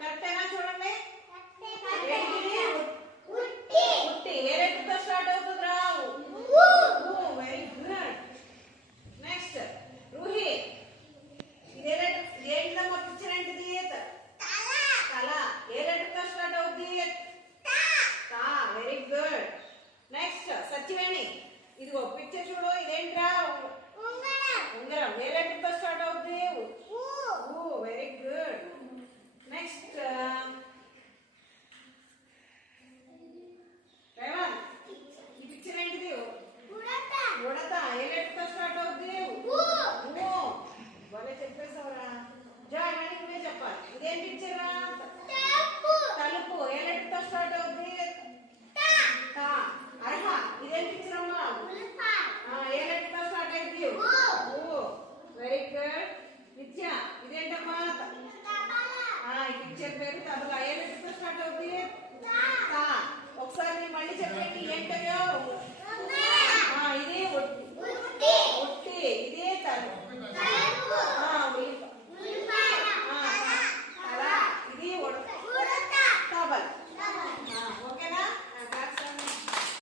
కరెక్టేనా చూడండి. ఏంటిది? ఉట్టి. ఏ లెటర్ తో స్టార్ట్ అవుతుందిరా? Very good. నెక్స్ట్ రూహి. ఇదే లెటర్ దేంట్లో పిక్చర్ ఏంటిది? తల. ఏ లెటర్ తో స్టార్ట్ అవుతుంది? తా. Very good. నెక్స్ట్ సత్యవేణి. ఇదిగో పిక్చర్ చూడు. ఇదేంట్రా? ఉంగరం. ఏ లెటర్ తో స్టార్ట్ అవుతుంది? Very good. నెక్స్ట్ రేవంత్. ఈ పిక్చర్ ఏంటిది? ఉడత. ఏ లెటర్ తో స్టార్ట్ అవుతుంది? భలే చెప్పేసావురా. జాయ్ మళ్ళీ నువ్వే చెప్పాలి. ఇదేం పిక్చర్? తలుపు. ఏ లెటర్ తో స్టార్ట్ అవుతుంది? తా. అర్హ. ఇదేం పిక్చర్ అమ్మా? ఏ లెటర్ తో స్టార్ట్ అవుతుంది? Very good. నిత్య. ఇదేంటమ్మా? ఈ పిక్చర్ పేరు తబలా. ఏ లెటర్ తో స్టార్ట్ అవుతుంది?